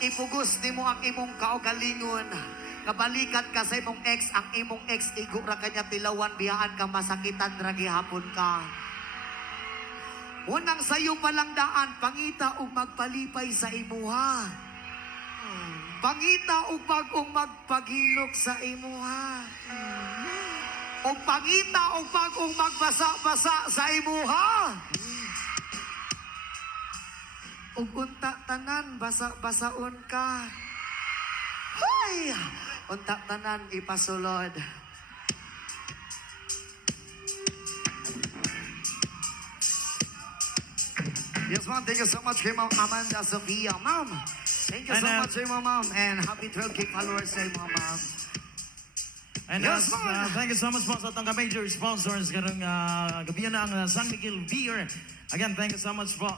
ipugos nimo ang imong kaugalingon. Kabalikat ka sa imong ex, ang imong ex igo ra kanya tilawan, biyaan ka masakitan ra gihapon ka. Unang sayo palang daan, pangita ug magpalipay sa imuha. Pangita ug pag-ung magpagilok sa imuha. O pangita ug pag-ung magbasa-basa sa imuha. Ug unta tanan basa-basaon ka. Hoy! Unta tanan ipasulod. Yes, ma'am. Thank you so much kay Ma'am Amanda Sofia. Ma'am, thank you so much kay Ma'am. And happy 12K followers sa Ma'am. And yes, thank you so much po sa itong major sponsors karong gabi na ang San Miguel Beer. Again, thank you so much po.